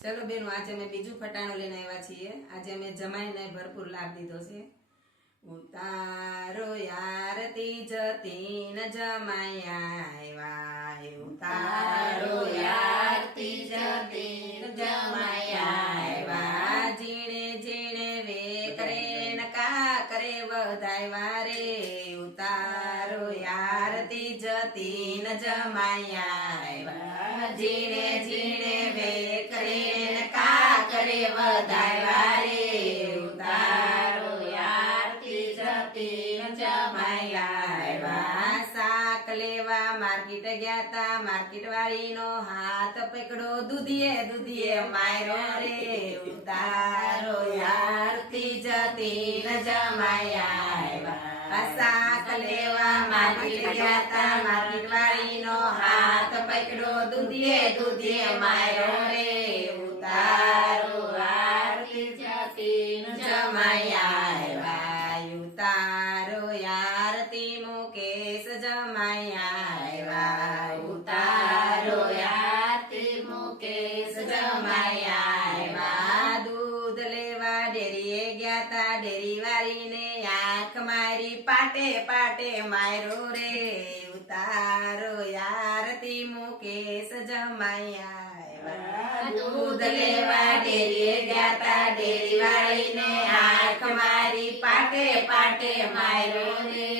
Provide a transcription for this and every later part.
ચલો બેનો, આજે અમે બીજું ફટાણું લઈને આવ્યા છીએ. આજે અમે જમાઈને ભરપૂર લાભ દીધો છે. ઉતારો યારતી જતી ન જમાયા આવ્યા, ઉતારો યારતી જતી ન જમાયા આવ્યા, જીણે જીણે વે કરે ન કા કરે વધાયવા રે, ઉતારો યારતી જતી ન જમાયા આવ્યા, જીણે જીણે વે કરે ન કા કરે વધાયવા રે, ઉતારો યારતી જતી ન જમાયા આવ્યા. શાક લેવા માર્કેટ ગયા તા, માર્કેટ વાળીનો હાથ પકડો, દૂધીએ દૂધીએ માર્યો રે, ઉતારો યારતી જતી ન જમાયા આવ્યા. શાક લેવા માર્કેટ ગયા તા, માર્કેટ વાળીનો હાથ પકડો, દૂધીએ દૂધીએ માર્યો રે, ઉતારો યારતી જતી ન જમાયા આવ્યા, ઉતારો યારતી મુકેશ જમાયા આવ્યા, ઉતારો યારતી મુકેશ જમાયા આવ્યા. દૂધ લેવા ડેરીએ ગયા તા, ડેરી વાળીને આંખ મારી, પાટે પાટે માર્યો રે, ઉતારો યારતી મુકેશ જમાયા આવ્યા. દૂધ લેવા ડેરીએ ગયા તા, ડેરી વાળીને આંખ મારી, પાટે પાટે માર્યો રે,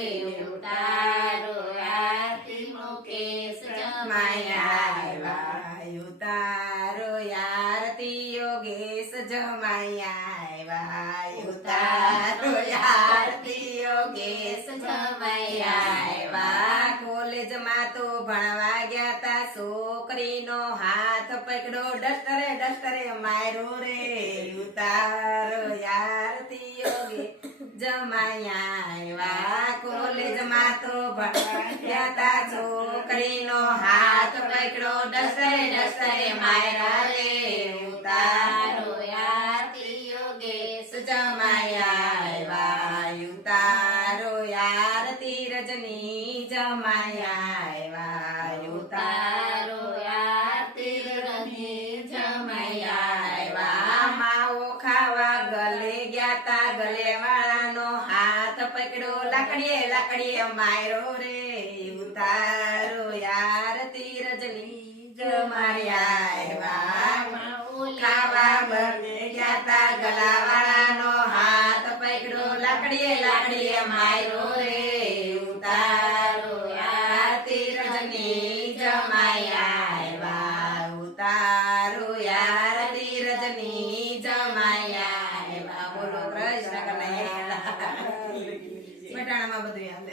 ઉતારો યારતી મુકેશ જમાયા આવ્યા, ઉતારો યારતી યોગેશ જમાયા આવ્યા, ઉતારો યારતી યોગેશ જમાયા આવ્યા. કોલેજમાં તો ભણવા ગયા તા, છોકરીનો હાથ પકડો, ડસ્ટરે ડસ્ટરે માર્યો રે, ઉતારો યારતી યોગે જમાયા આવ્યા. કોલેજમાં તો ભણવા ગયા તા, છોકરીનો હાથ પકડો, ડસ્ટરે ડસ્ટરે માર્યા રે, ઉતારો યારતી યોગેશ જમાયા આવ્યા, ઉતારો યારતી રજની જમાયા આવ્યા, ઉતારો યારતી રજની જમાયા આવ્યા. માવો ખાવા ગલે ગયા તા, ગલે વાળાનો હાથ પકડો, લાકડીએ લાકડીએ માર્યો રે, ઉતારો યારતી રજની જમાયા આવ્યા. ખાવા ગલે ગયા તા, ગલા વાળાનો હાથ પકડો, લાકડીએ લાકડીએ માર્યો રે, ઉતારો યારતી રજની જમાયા આવ્યા, ઉતારો યારતી રજની જમાયા આવ્યા. બોલો કૃષ્ણ કનૈયા. બટાણામાં બધું યાદ